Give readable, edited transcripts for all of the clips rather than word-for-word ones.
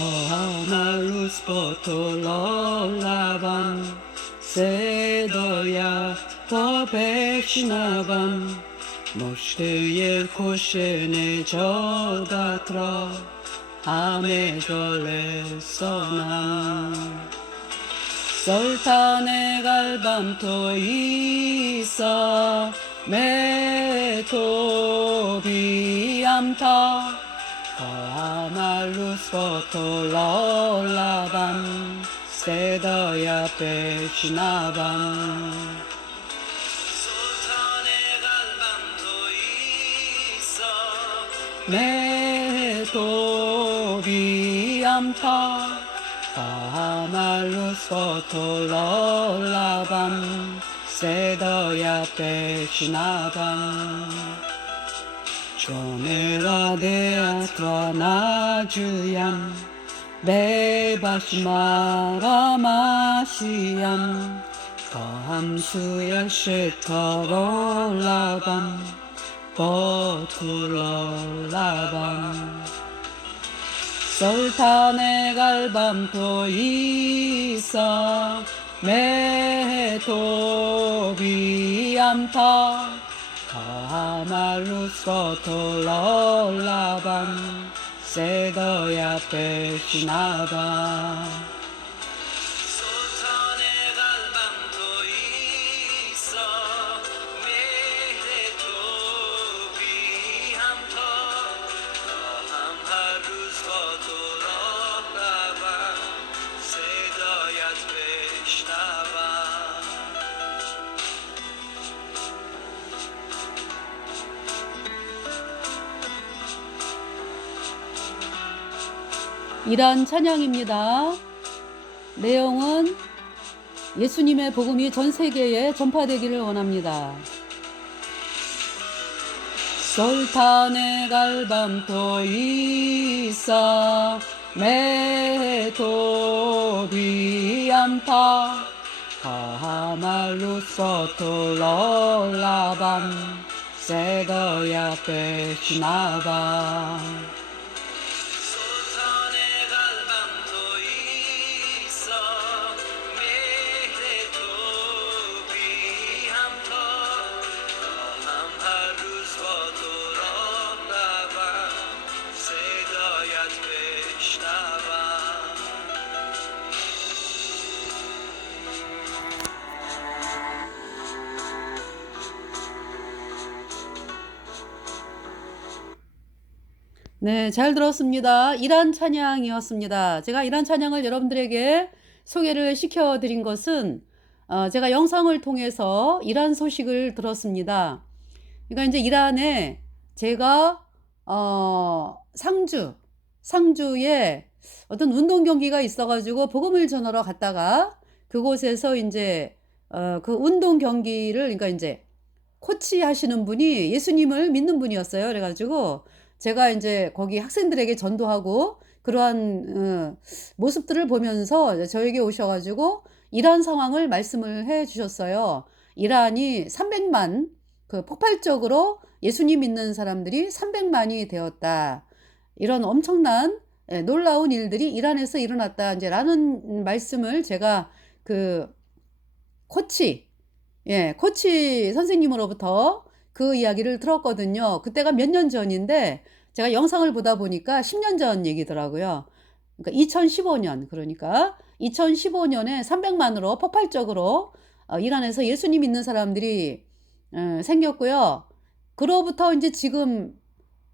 Amalus potololavam, sedoya pobeshnavam, moshtir koshene jodatra, amejolesonam. Soltane galbam toisa, metobiamta, Amalus potololavam, sedoya peshnavam. Sultane galbam toisa, metobiamta, Amalus potololavam, sedoya peshnavam. Chomera dea tua najuyam, bebashmaramasiyam, kaham suyashetarolabam, potulolabam. Soltane galbam toisa, metobiamta, Amalus potololavam, sedoya peshnavam. Sultane galbam toisa, metobiamta, Amalus potololavam, sedoya peshnavam. 이란 찬양입니다. 내용은 예수님의 복음이 전 세계에 전파되기를 원합니다. 솔타네 갈밤 토이사 메토비암파 하말루 소톨롤라밤 세더야 페시나밤. 네, 잘 들었습니다. 이란 찬양이었습니다. 제가 이란 찬양을 여러분들에게 소개를 시켜드린 것은 제가 영상을 통해서 이란 소식을 들었습니다. 그러니까 이제 이란에 제가 상주에 어떤 운동 경기가 있어가지고 복음을 전하러 갔다가 그곳에서 이제 그 운동 경기를 그러니까 이제 코치 하시는 분이 예수님을 믿는 분이었어요. 그래가지고 제가 이제 거기 학생들에게 전도하고 그러한 모습들을 보면서 저에게 오셔가지고 이란 상황을 말씀을 해 주셨어요. 이란이 300만 그 폭발적으로 예수님 믿는 사람들이 300만이 되었다. 이런 엄청난 놀라운 일들이 이란에서 일어났다. 이제 라는 말씀을 제가 그 코치 선생님으로부터 그 이야기를 들었거든요. 그때가 몇 년 전인데 제가 영상을 보다 보니까 10년 전 얘기더라고요. 그러니까 2015년, 그러니까 2015년에 300만으로 폭발적으로 이란에서 예수님 믿는 사람들이 생겼고요. 그로부터 이제 지금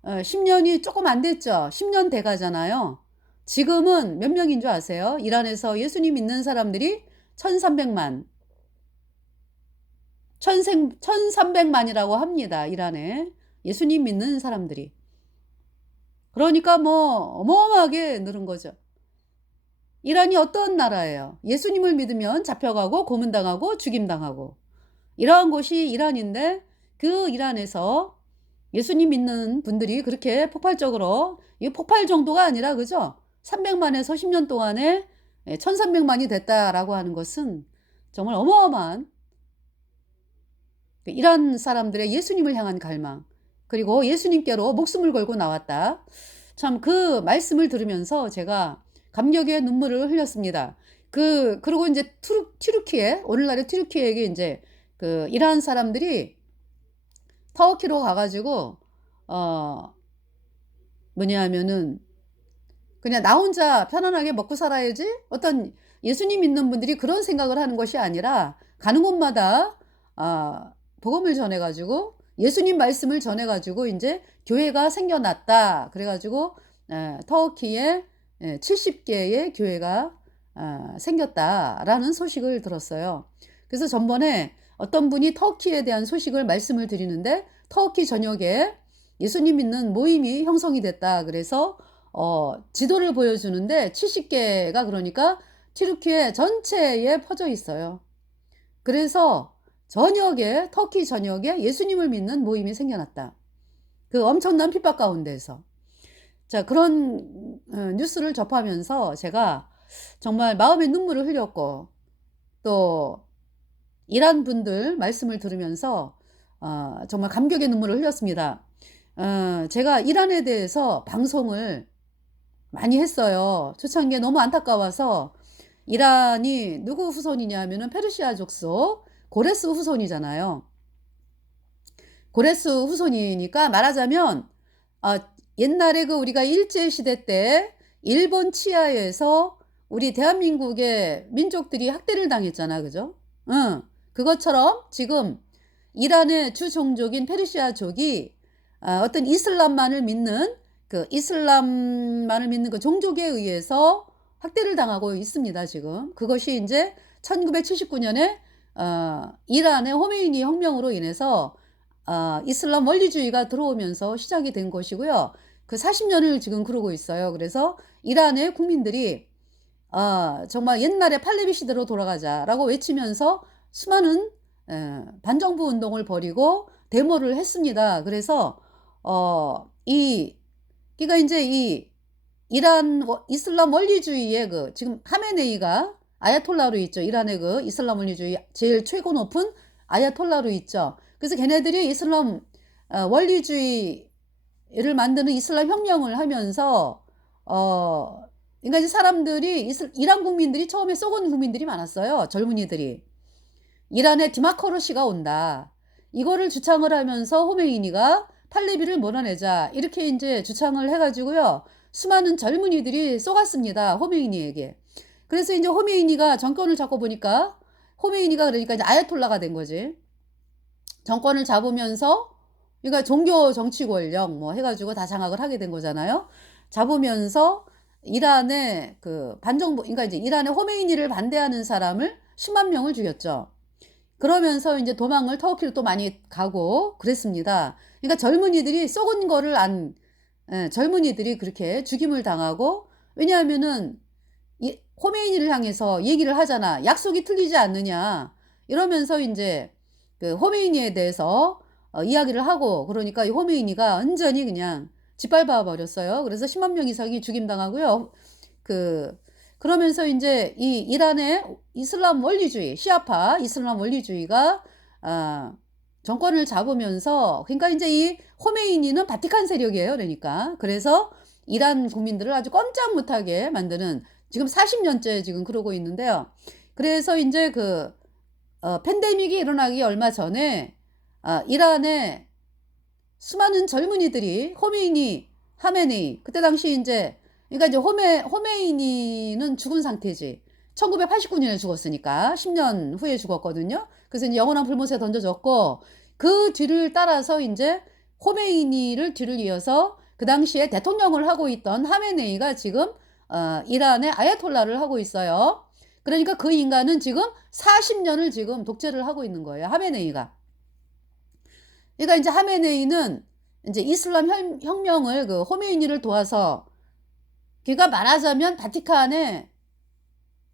10년이 조금 안 됐죠. 10년 돼 가잖아요. 지금은 몇 명인 줄 아세요? 이란에서 예수님 믿는 사람들이 1300만. 1300만이라고 합니다. 이란에 예수님 믿는 사람들이. 그러니까 뭐 어마어마하게 늘은 거죠. 이란이 어떤 나라예요? 예수님을 믿으면 잡혀가고 고문당하고 죽임당하고 이러한 곳이 이란인데 그 이란에서 예수님 믿는 분들이 그렇게 폭발적으로, 이 폭발 정도가 아니라 그죠? 300만에서 10년 동안에 1300만이 됐다라고 하는 것은 정말 어마어마한 이란 사람들의 예수님을 향한 갈망, 그리고 예수님께로 목숨을 걸고 나왔다. 참 그 말씀을 들으면서 제가 감격의 눈물을 흘렸습니다. 그리고 이제 튀르키예, 오늘날의 튀르키예에 이제 그 이란 사람들이 터키로 가가지고, 어, 뭐냐 하면은, 그냥 나 혼자 편안하게 먹고 살아야지? 어떤 예수님 믿는 분들이 그런 생각을 하는 것이 아니라, 가는 곳마다, 복음을 전해가지고, 예수님 말씀을 전해가지고, 이제 교회가 생겨났다. 그래가지고, 터키에 70개의 교회가 생겼다라는 소식을 들었어요. 그래서 전번에 어떤 분이 터키에 대한 소식을 말씀을 드리는데, 터키 전역에 예수님 믿는 모임이 형성이 됐다. 그래서 지도를 보여주는데 70개가 그러니까 튀르키예 전체에 퍼져 있어요. 그래서 터키 전역에 예수님을 믿는 모임이 생겨났다. 그 엄청난 핍박 가운데서. 자, 그런 뉴스를 접하면서 제가 정말 마음의 눈물을 흘렸고, 또 이란 분들 말씀을 들으면서 정말 감격의 눈물을 흘렸습니다. 제가 이란에 대해서 방송을 많이 했어요. 초창기에 너무 안타까워서. 이란이 누구 후손이냐 하면은 페르시아 족속 고레스 후손이잖아요. 고레스 후손이니까 말하자면 옛날에 우리가 일제시대 때 일본 치하에서 우리 대한민국의 민족들이 학대를 당했잖아. 그죠? 그것처럼 지금 이란의 주 종족인 페르시아족이 어떤 이슬람만을 믿는 그 종족에 의해서 학대를 당하고 있습니다. 지금 그것이 이제 1979년에 이란의 호메이니 혁명으로 인해서 이슬람 원리주의가 들어오면서 시작이 된 것이고요. 그 40년을 지금 그러고 있어요. 그래서 이란의 국민들이 정말 옛날에 팔레비 시대로 돌아가자라고 외치면서 수많은 반정부 운동을 벌이고 데모를 했습니다. 그래서 그러니까 이제 이 이란 이슬람 원리주의의 지금 하메네이가 아야톨라로 있죠. 이란의 이슬람 원리주의 제일 최고 높은 아야톨라로 있죠. 그래서 걔네들이 이슬람 원리주의를 만드는 이슬람 혁명을 하면서 그러니까 이제 사람들이 이란 국민들이 처음에 쏘곤 국민들이 많았어요. 젊은이들이. 이란에 디마커르시가 온다. 이거를 주창을 하면서 호메이니가 팔레비를 몰아내자. 이렇게 이제 주창을 해가지고요. 수많은 젊은이들이 쏘갔습니다. 호메이니에게. 그래서 이제 호메이니가 정권을 잡고 보니까 호메이니가 그러니까 이제 아야톨라가 된 거지. 정권을 잡으면서 그러니까 종교 정치 권력 뭐 해가지고 다 장악을 하게 된 거잖아요. 잡으면서 이란의 반정부, 그러니까 이제 이란의 호메이니를 반대하는 사람을 10만 명을 죽였죠. 그러면서 이제 도망을 터키로 또 많이 가고 그랬습니다. 그러니까 젊은이들이 쏘은 거를 젊은이들이 그렇게 죽임을 당하고, 왜냐하면은 호메이니를 향해서 얘기를 하잖아. 약속이 틀리지 않느냐. 이러면서 이제 호메이니에 대해서 이야기를 하고, 그러니까 이 호메이니가 완전히 그냥 짓밟아 버렸어요. 그래서 10만 명 이상이 죽임당하고요. 그러면서 이제 이 이란의 이슬람 원리주의, 시아파 이슬람 원리주의가 정권을 잡으면서, 그러니까 이제 이 호메이니는 바티칸 세력이에요. 그러니까 그래서 이란 국민들을 아주 꼼짝 못하게 만드는, 지금 40년째 지금 그러고 있는데요. 그래서 이제 팬데믹이 일어나기 얼마 전에 이란의 수많은 젊은이들이 하메네이 그때 당시 이제, 그러니까 이제 호메이니는 죽은 상태지. 1989년에 죽었으니까 10년 후에 죽었거든요. 그래서 이제 영원한 불못에 던져졌고, 그 뒤를 따라서 이제 호메이니를 뒤를 이어서 그 당시에 대통령을 하고 있던 하메네이가 지금 이란의 아야톨라를 하고 있어요. 그러니까 그 인간은 지금 40년을 지금 독재를 하고 있는 거예요. 하메네이가. 그러니까 이제 하메네이는 이제 이슬람 혁명을 호메이니를 도와서, 그러니까 말하자면 바티칸의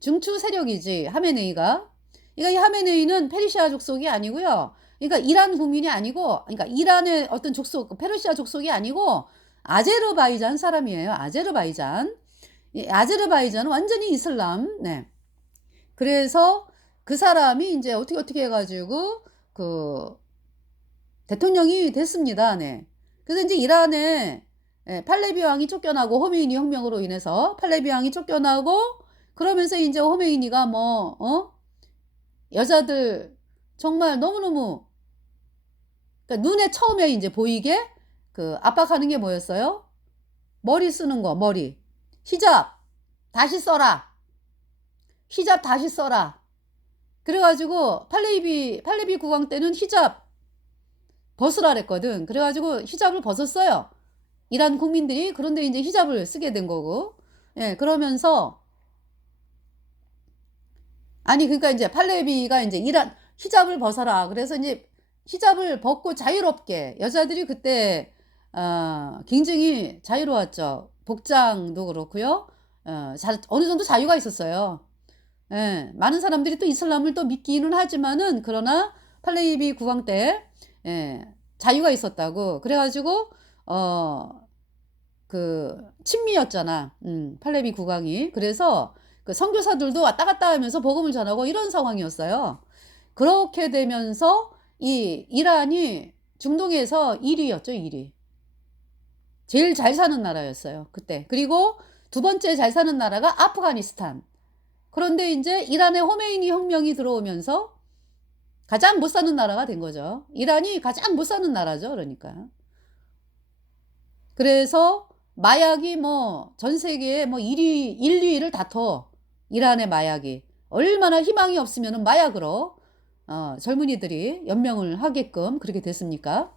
중추 세력이지, 하메네이가. 그러니까 이 하메네이는 페르시아 족속이 아니고요. 그러니까 이란 국민이 아니고, 그러니까 이란의 어떤 족속, 페르시아 족속이 아니고 아제르바이잔 사람이에요. 아제르바이잔. 아제르바이잔은 완전히 이슬람. 네. 그래서 그 사람이 이제 어떻게 해가지고 대통령이 됐습니다. 네. 그래서 이제 이란의 예, 팔레비 왕이 쫓겨나고 호메이니 혁명으로 인해서 팔레비 왕이 쫓겨나고 그러면서 이제 호메이니가 뭐 여자들 정말 너무너무 그러니까 눈에 처음에 이제 보이게 그 압박하는 게 뭐였어요? 머리 쓰는 거, 머리. 히잡 다시 써라. 히잡 다시 써라. 그래가지고 팔레비 국왕 때는 히잡 벗으라 그랬거든. 그래가지고 히잡을 벗었어요. 이란 국민들이. 그런데 이제 히잡을 쓰게 된 거고. 예, 그러면서 아니 그러니까 이제 팔레비가 이제 이란 히잡을 벗어라. 그래서 이제 히잡을 벗고 자유롭게 여자들이 그때 굉장히 자유로웠죠. 복장도 그렇고요. 어느 정도 자유가 있었어요. 예, 많은 사람들이 또 이슬람을 또 믿기는 하지만은 그러나 팔레비 국왕 때 예, 자유가 있었다고. 그래가지고 그 친미였잖아. 팔레비 국왕이. 그래서 그 선교사들도 왔다 갔다 하면서 복음을 전하고 이런 상황이었어요. 그렇게 되면서 이 이란이 중동에서 1위였죠, 1위. 제일 잘 사는 나라였어요, 그때. 그리고 두 번째 잘 사는 나라가 아프가니스탄. 그런데 이제 이란의 호메이니 혁명이 들어오면서 가장 못 사는 나라가 된 거죠. 이란이 가장 못 사는 나라죠, 그러니까. 그래서 마약이 뭐 전 세계에 뭐 1위, 1, 2위를 다퉈. 이란의 마약이. 얼마나 희망이 없으면 마약으로 젊은이들이 연명을 하게끔 그렇게 됐습니까?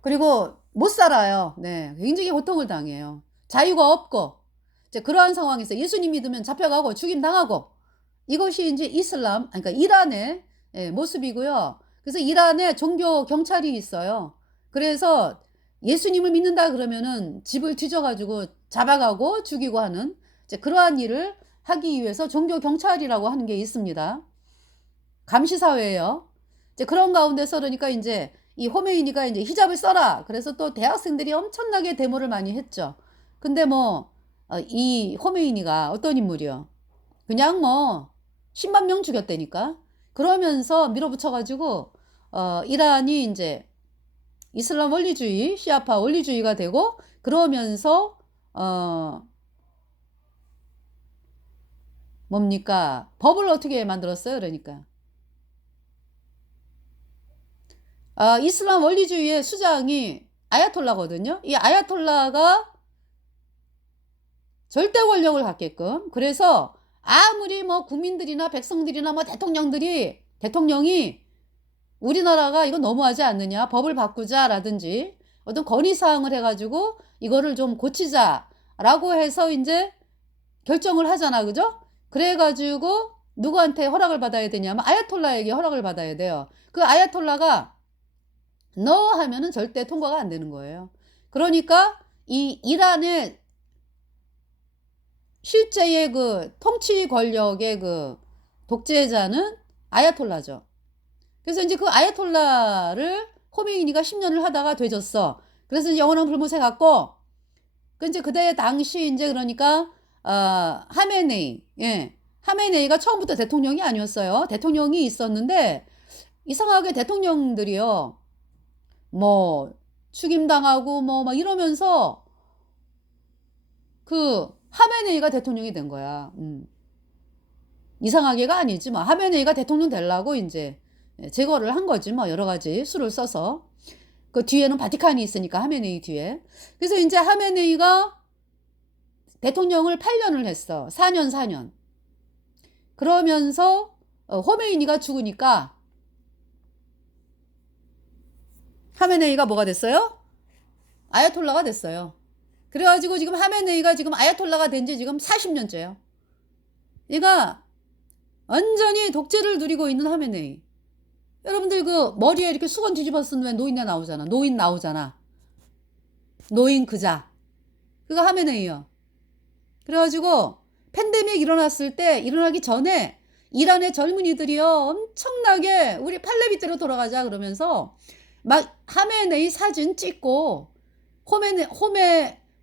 그리고 못 살아요. 네, 굉장히 고통을 당해요. 자유가 없고 이제 그러한 상황에서 예수님 믿으면 잡혀가고 죽임 당하고 이것이 이제 이슬람, 그러니까 이란의 모습이고요. 그래서 이란에 종교 경찰이 있어요. 그래서 예수님을 믿는다 그러면은 집을 뒤져가지고 잡아가고 죽이고 하는 이제 그러한 일을 하기 위해서 종교 경찰이라고 하는 게 있습니다. 감시 사회예요. 이제 그런 가운데서 그러니까 이제 이 호메이니가 이제 히잡을 써라. 그래서 또 대학생들이 엄청나게 데모를 많이 했죠. 근데 뭐 이 호메이니가 어떤 인물이요? 그냥 뭐 10만 명 죽였다니까. 그러면서 밀어붙여가지고 이란이 이제 이슬람 원리주의, 시아파 원리주의가 되고 그러면서 뭡니까? 법을 어떻게 만들었어요? 그러니까 이슬람 원리주의의 수장이 아야톨라거든요. 이 아야톨라가 절대 권력을 갖게끔. 그래서 아무리 뭐 국민들이나 백성들이나 뭐 대통령이 우리나라가 이거 너무하지 않느냐, 법을 바꾸자라든지 어떤 건의사항을 해가지고 이거를 좀 고치자라고 해서 이제 결정을 하잖아, 그죠? 그래가지고 누구한테 허락을 받아야 되냐면 아야톨라에게 허락을 받아야 돼요. 그 아야톨라가 너 하면은 절대 통과가 안 되는 거예요. 그러니까 이 이란의 실제의 그 통치 권력의 그 독재자는 아야톨라죠. 그래서 이제 그 아야톨라를 호메이니가 10년을 하다가 되졌어. 그래서 이제 영원한 불못에 갔고, 그 이제 그때 당시 이제 그러니까 하메네이, 예, 하메네이가 처음부터 대통령이 아니었어요. 대통령이 있었는데 이상하게 대통령들이요, 뭐 죽임당하고 뭐 막 이러면서 그 하메네이가 대통령이 된 거야. 이상하게가 아니지 뭐. 하메네이가 대통령 되려고 이제 제거를 한 거지 뭐. 여러 가지 수를 써서. 그 뒤에는 바티칸이 있으니까 하메네이 뒤에. 그래서 이제 하메네이가 대통령을 8년을 했어. 4년. 그러면서 호메이니가 죽으니까 하메네이가 뭐가 됐어요? 아야톨라가 됐어요. 그래가지고 지금 하메네이가 지금 아야톨라가 된 지 지금 40년째예요. 얘가 완전히 독재를 누리고 있는 하메네이. 여러분들 그 머리에 이렇게 수건 뒤집어 쓴 왜 노인네 나오잖아. 노인 나오잖아. 노인 그자. 그거 하메네이요. 그래가지고 팬데믹 일어나기 전에 이란의 젊은이들이요 엄청나게 우리 팔레비대로 돌아가자 그러면서 막 하메네이 사진 찍고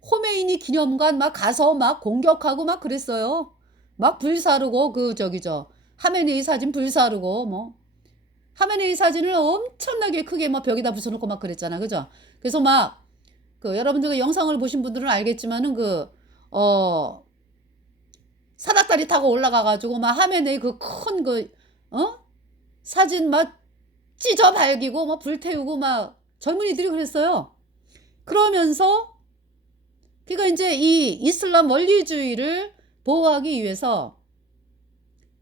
호메이니 기념관 막 가서 막 공격하고 막 그랬어요. 막 불사르고 하메네이 사진 불사르고 뭐 하메네이 사진을 엄청나게 크게 막 벽에다 붙여놓고 막 그랬잖아, 그죠? 그래서 막 그 여러분들 그 영상을 보신 분들은 알겠지만은 어, 사닥다리 타고 올라가 가지고 막 하메네이 그 큰 사진 막 찢어 발기고 막 불태우고 막 젊은이들이 그랬어요. 그러면서 그러니까 인제 이 이슬람 원리주의를 보호하기 위해서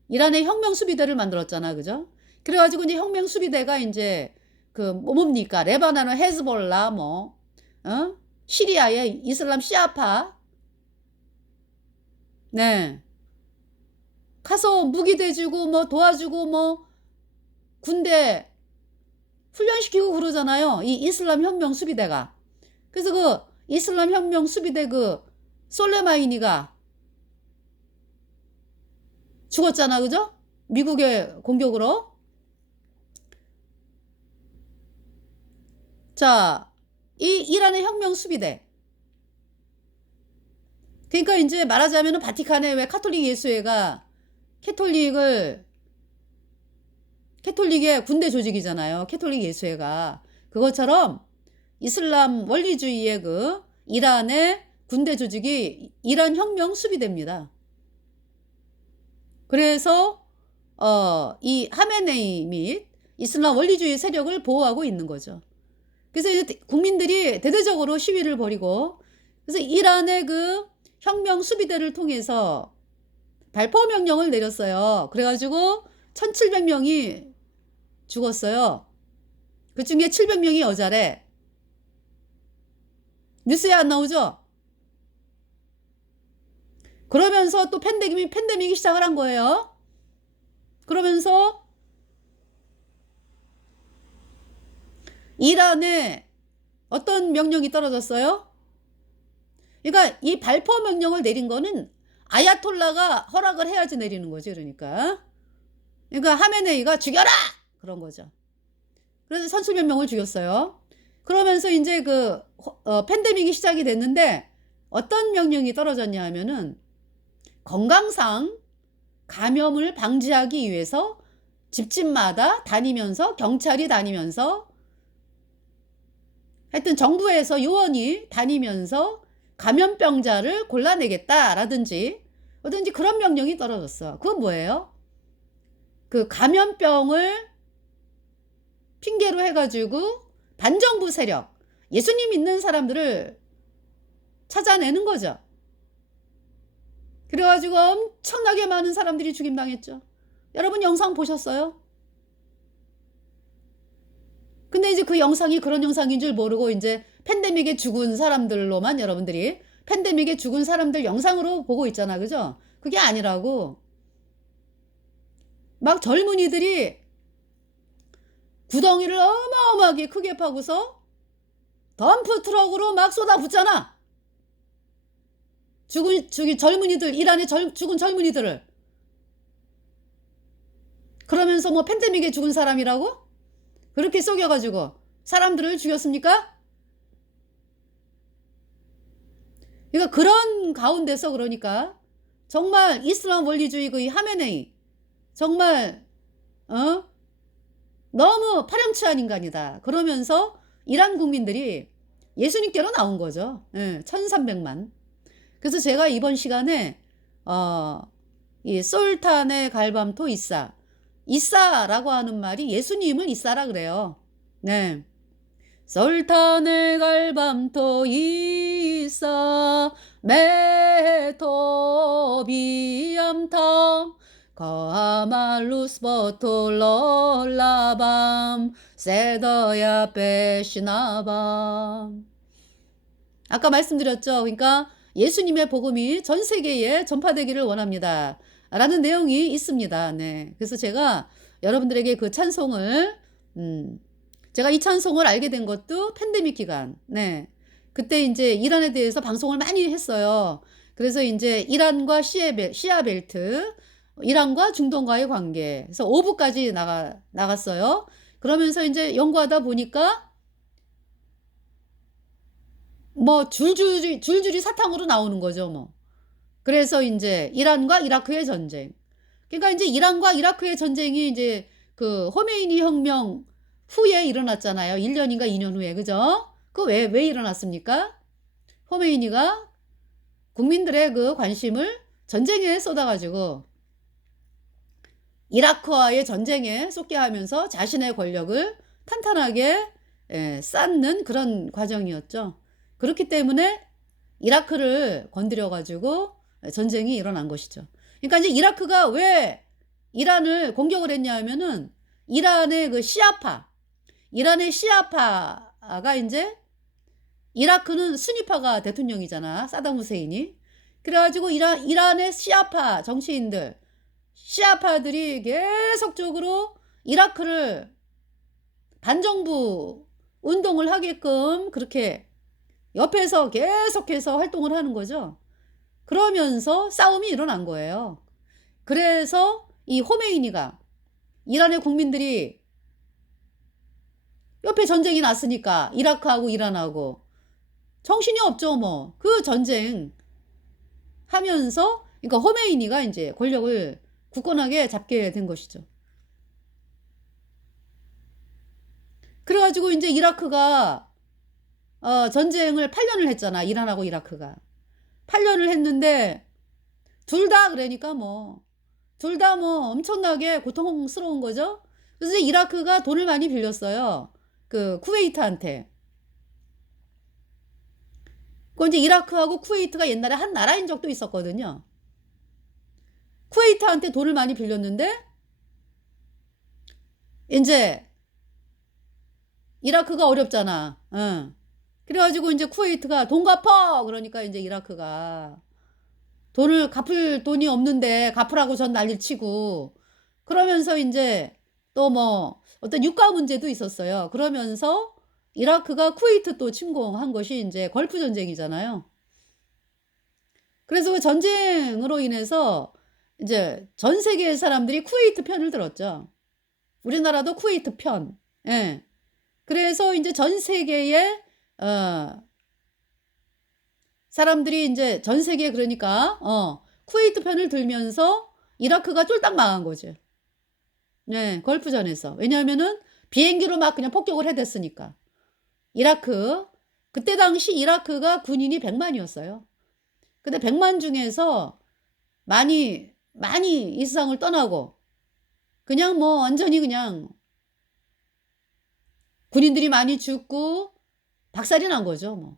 이란의 혁명 수비대를 만들었잖아. 그죠? 그래 가지고 이제 혁명 수비대가 인제 뭡니까? 레바논의 헤즈볼라 시리아의 이슬람 시아파 네. 가서 무기 대주고 뭐 도와주고 뭐 군대 훈련시키고 그러잖아요. 이 이슬람 혁명 수비대가. 그래서 이슬람 혁명 수비대 솔레마니가 죽었잖아. 그죠? 미국의 공격으로. 자, 이 이란의 혁명 수비대. 그러니까 이제 말하자면은 바티칸의 왜 카톨릭 예수회가 캐톨릭의 군대 조직이잖아요. 캐톨릭 예수회가. 그것처럼 이슬람 원리주의의 이란의 군대 조직이 이란 혁명 수비대입니다. 그래서 이 하메네이 및 이슬람 원리주의 세력을 보호하고 있는 거죠. 그래서 이제 국민들이 대대적으로 시위를 벌이고 그래서 이란의 혁명 수비대를 통해서 발포 명령을 내렸어요. 그래가지고 1700명이 죽었어요. 그 중에 700명이 여자래. 뉴스에 안 나오죠? 그러면서 또 팬데믹이 시작을 한 거예요. 그러면서 이란에 어떤 명령이 떨어졌어요? 그러니까 이 발포 명령을 내린 거는 아야톨라가 허락을 해야지 내리는 거지. 그러니까 하메네이가 죽여라! 그런 거죠. 그래서 1700명을 죽였어요. 그러면서 이제 팬데믹이 시작이 됐는데 어떤 명령이 떨어졌냐 하면은 건강상 감염을 방지하기 위해서 집집마다 다니면서 경찰이 다니면서 하여튼 정부에서 요원이 다니면서 감염병자를 골라내겠다라든지 어든지 그런 명령이 떨어졌어. 그건 뭐예요? 감염병을 핑계로 해가지고 반정부 세력, 예수님 믿는 사람들을 찾아내는 거죠. 그래가지고 엄청나게 많은 사람들이 죽임당했죠. 여러분 영상 보셨어요? 근데 이제 그 영상이 그런 영상인 줄 모르고 이제 팬데믹에 죽은 사람들로만 여러분들이 팬데믹에 죽은 사람들 영상으로 보고 있잖아. 그죠? 그게 아니라고. 막 젊은이들이 구덩이를 어마어마하게 크게 파고서 덤프 트럭으로 막 쏟아붓잖아. 죽은 젊은이들, 이란의 죽은 젊은이들을. 그러면서 뭐 팬데믹에 죽은 사람이라고? 그렇게 속여가지고 사람들을 죽였습니까? 그러니까 그런 가운데서 그러니까 정말 이슬람 원리주의 이 하메네이 정말 너무 파렴치한 인간이다. 그러면서 이란 국민들이 예수님께로 나온 거죠. 1300만. 그래서 제가 이번 시간에 이 솔탄의 갈밤토 이사라고 하는 말이 예수님을 이사라 그래요. 네. 솔탄의 갈밤토 이사 메토 비암탐 가말루스 버톨러라밤 세더야 베시나밤. 아까 말씀드렸죠. 그러니까 예수님의 복음이 전 세계에 전파되기를 원합니다. 라는 내용이 있습니다. 네. 그래서 제가 여러분들에게 그 찬송을, 제가 이 찬송을 알게 된 것도 팬데믹 기간. 네. 그때 이제 이란에 대해서 방송을 많이 했어요. 그래서 이제 이란과 시아 벨트, 이란과 중동과의 관계. 그래서 5부까지 나갔어요. 그러면서 이제 연구하다 보니까 뭐 줄줄이 사탕으로 나오는 거죠, 뭐. 그래서 이제 이란과 이라크의 전쟁. 그러니까 이제 이란과 이라크의 전쟁이 이제 호메이니 혁명 후에 일어났잖아요. 1년인가 2년 후에. 그죠? 왜 일어났습니까? 호메이니가 국민들의 그 관심을 전쟁에 쏟아가지고 이라크와의 전쟁에 쏟게 하면서 자신의 권력을 탄탄하게 쌓는 그런 과정이었죠. 그렇기 때문에 이라크를 건드려가지고 전쟁이 일어난 것이죠. 그러니까 이제 이라크가 왜 이란을 공격을 했냐 하면은 이란의 시아파가 이제 이라크는 순위파가 대통령이잖아. 사담 후세인이. 그래가지고 이란의 시아파 정치인들, 시아파들이 계속적으로 이라크를 반정부 운동을 하게끔 그렇게 옆에서 계속해서 활동을 하는 거죠. 그러면서 싸움이 일어난 거예요. 그래서 이 호메이니가 이란의 국민들이 옆에 전쟁이 났으니까 이라크하고 이란하고 정신이 없죠 뭐. 그 전쟁 하면서 그러니까 호메이니가 이제 권력을 굳건하게 잡게 된 것이죠. 그래가지고 이제 이라크가 전쟁을 8년을 했잖아. 이란하고 이라크가 8년을 했는데 둘 다 그러니까 뭐 둘 다 뭐 엄청나게 고통스러운 거죠. 그래서 이라크가 돈을 많이 빌렸어요. 그 쿠웨이트한테. 그 이제 이라크하고 쿠웨이트가 옛날에 한 나라인 적도 있었거든요. 쿠웨이트한테 돈을 많이 빌렸는데 이제 이라크가 어렵잖아. 응. 그래가지고 이제 쿠웨이트가 돈 갚아 그러니까 이제 이라크가 돈을 갚을 돈이 없는데 갚으라고 전 난리를 치고 그러면서 이제 또 뭐 어떤 유가 문제도 있었어요. 그러면서 이라크가 쿠웨이트 또 침공한 것이 이제 걸프 전쟁이잖아요. 그래서 그 전쟁으로 인해서 이제 전 세계의 사람들이 쿠웨이트 편을 들었죠. 우리나라도 쿠웨이트 편. 예. 그래서 이제 전 세계의 사람들이 이제 전 세계 그러니까 쿠웨이트 편을 들면서 이라크가 쫄딱 망한 거죠. 네, 걸프전에서. 왜냐하면은 비행기로 막 그냥 폭격을 해댔으니까. 이라크 그때 당시 이라크가 군인이 100만이었어요. 근데 100만 중에서 많이 이 세상을 떠나고 그냥 뭐 완전히 그냥 군인들이 많이 죽고 박살이 난 거죠, 뭐.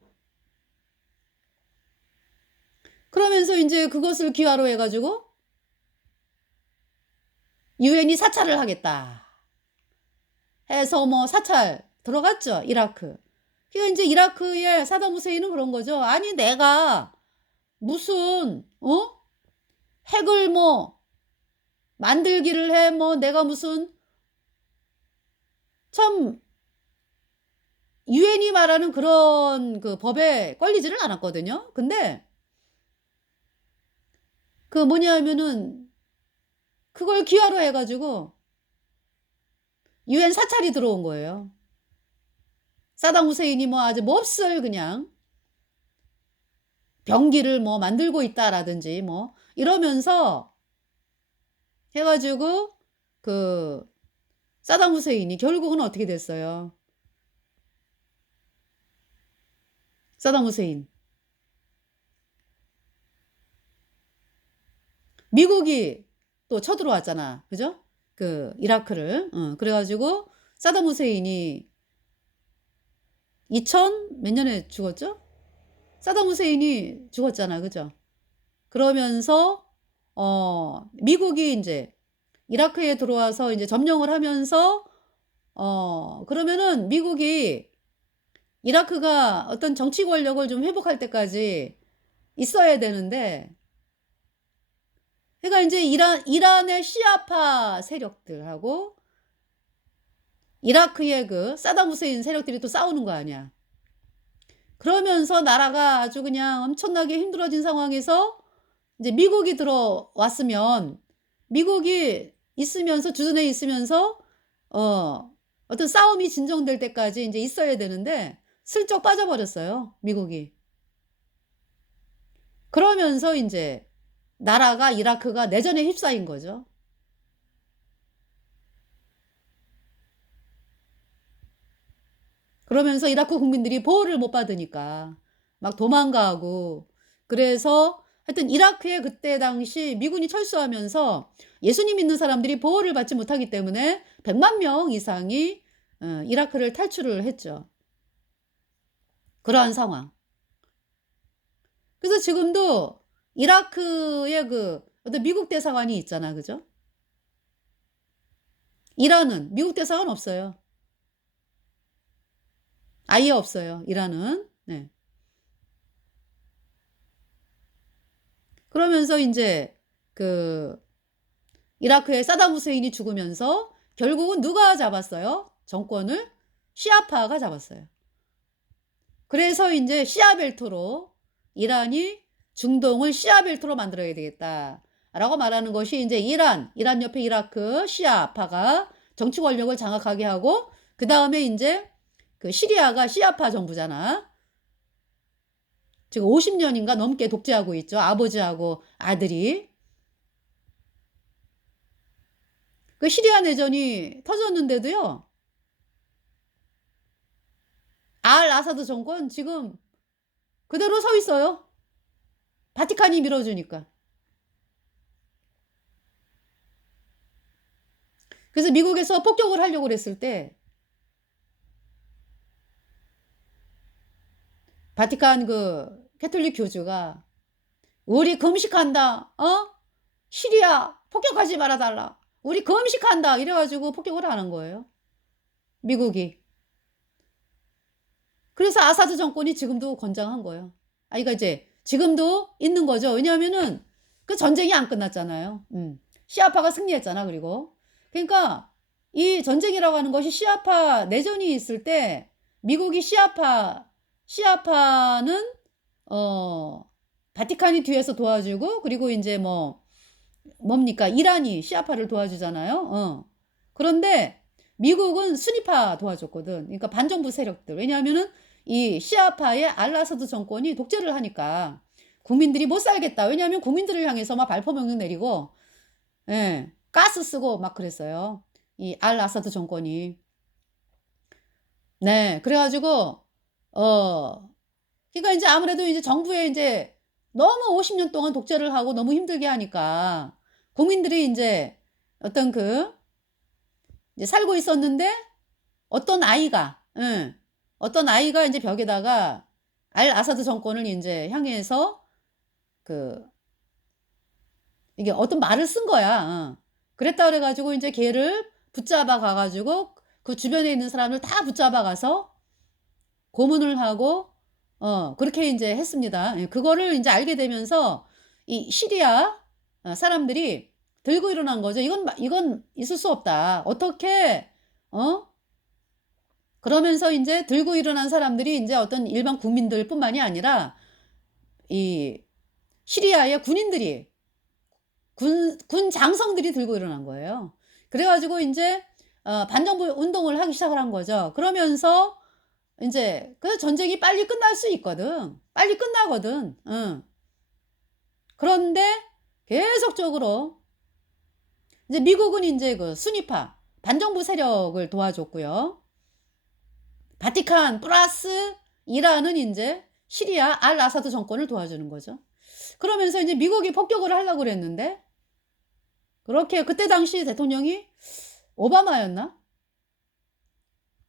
그러면서 이제 그것을 기화로 해가지고 유엔이 사찰을 하겠다 해서 뭐 사찰 들어갔죠, 이라크. 그러니까 이제 이라크의 사담 후세인은 그런 거죠. 아니 내가 무슨 핵을 뭐 만들기를 해 뭐 내가 무슨 참 유엔이 말하는 그런 그 법에 걸리지를 않았거든요. 근데 그 뭐냐 하면은 그걸 기화로 해가지고 유엔 사찰이 들어온 거예요. 사담 후세인이 뭐 아주 몹쓸 그냥 병기를 뭐 만들고 있다라든지 뭐 이러면서 해가지고 그 사담 후세인이 결국은 어떻게 됐어요? 사담 후세인. 미국이 또 쳐들어왔잖아. 그죠? 그 이라크를. 그래가지고 사담 후세인이 2000 몇 년에 죽었죠? 사담 후세인이 죽었잖아. 그죠? 그러면서 미국이 이제 이라크에 들어와서 이제 점령을 하면서 그러면은 미국이 이라크가 어떤 정치 권력을 좀 회복할 때까지 있어야 되는데 그러니까 이제 이란의 시아파 세력들하고 이라크의 그 사담 후세인 세력들이 또 싸우는 거 아니야. 그러면서 나라가 아주 그냥 엄청나게 힘들어진 상황에서 이제 미국이 들어왔으면 미국이 있으면서 주둔해 있으면서 어떤 싸움이 진정될 때까지 이제 있어야 되는데 슬쩍 빠져버렸어요. 미국이. 그러면서 이제 나라가 이라크가 내전에 휩싸인 거죠. 그러면서 이라크 국민들이 보호를 못 받으니까 막 도망가고, 그래서 하여튼 이라크에 그때 당시 미군이 철수하면서 예수님 믿는 사람들이 보호를 받지 못하기 때문에 100만 명 이상이 이라크를 탈출을 했죠. 그러한 상황. 그래서 지금도 이라크에 그 어떤 미국 대사관이 있잖아. 그죠? 이란은 미국 대사관 없어요. 아예 없어요. 이란은. 네. 그러면서 이제 그 이라크의 사담 후세인이 죽으면서 결국은 누가 잡았어요? 정권을 시아파가 잡았어요. 그래서 이제 시아벨트로 이란이 중동을 시아벨트로 만들어야 되겠다. 라고 말하는 것이 이제 이란 옆에 이라크 시아파가 정치 권력을 장악하게 하고, 그 다음에 이제 그 시리아가 시아파 정부잖아. 지금 50년인가 넘게 독재하고 있죠. 아버지하고 아들이. 그 시리아 내전이 터졌는데도요. 알 아사드 정권 지금 그대로 서 있어요. 바티칸이 밀어주니까. 그래서 미국에서 폭격을 하려고 그랬을 때 바티칸 그 캐톨릭 교주가 우리 금식한다. 시리아 폭격하지 말아달라. 우리 금식한다. 이래가지고 폭격을 하는 거예요. 미국이. 그래서 아사드 정권이 지금도 건장한 거예요. 그러니까 이제 지금도 있는 거죠. 왜냐하면은 그 전쟁이 안 끝났잖아요. 시아파가 승리했잖아. 그리고 그러니까 이 전쟁이라고 하는 것이 시아파 내전이 있을 때 미국이 시아파는 바티칸이 뒤에서 도와주고, 그리고 이제 뭡니까? 이란이 시아파를 도와주잖아요. 그런데 미국은 순위파 도와줬거든. 그러니까 반정부 세력들. 왜냐하면은 이 시아파의 알라사드 정권이 독재를 하니까 국민들이 못 살겠다. 왜냐하면 국민들을 향해서 막 발포 명령 내리고, 예, 가스 쓰고 막 그랬어요. 이 알라사드 정권이. 네, 그래가지고 그러니까 이제 아무래도 이제 정부에 이제 너무 50년 동안 독재를 하고 너무 힘들게 하니까 국민들이 이제 어떤 이제 살고 있었는데 어떤 아이가, 어떤 아이가 이제 벽에다가 알 아사드 정권을 이제 향해서 이게 어떤 말을 쓴 거야. 그랬다 그래가지고 이제 걔를 붙잡아 가가지고 그 주변에 있는 사람을 다 붙잡아 가서 고문을 하고 그렇게 이제 했습니다. 그거를 이제 알게 되면서 이 시리아 사람들이 들고 일어난 거죠. 이건 있을 수 없다. 어떻게 그러면서 이제 들고 일어난 사람들이 이제 어떤 일반 국민들뿐만이 아니라 이 시리아의 군인들이 군 장성들이 들고 일어난 거예요. 그래가지고 이제 반정부 운동을 하기 시작을 한 거죠. 그러면서 이제 그 전쟁이 빨리 끝날 수 있거든. 빨리 끝나거든. 그런데 계속적으로 이제 미국은 이제 그 순위파 반정부 세력을 도와줬고요. 바티칸 플러스 이란은 이제 시리아 알 아사드 정권을 도와주는 거죠. 그러면서 이제 미국이 폭격을 하려고 그랬는데, 그렇게 그때 당시 대통령이 오바마였나?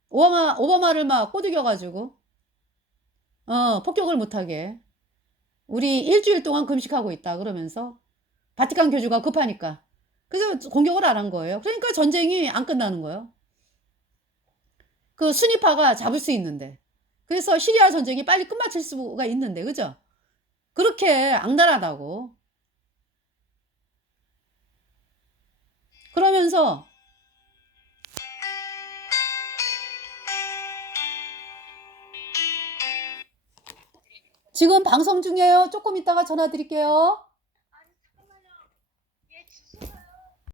오바마를 막 꼬드겨가지고 폭격을 못하게 우리 일주일 동안 금식하고 있다 그러면서 바티칸 교주가 급하니까 그래서 공격을 안 한 거예요. 그러니까 전쟁이 안 끝나는 거예요. 그 순위파가 잡을 수 있는데, 그래서 시리아 전쟁이 빨리 끝마칠 수가 있는데, 그죠? 그렇게 악랄하다고. 그러면서 지금 방송 중이에요. 조금 이따가 전화 드릴게요. 아니 잠깐만요. 얘 주소가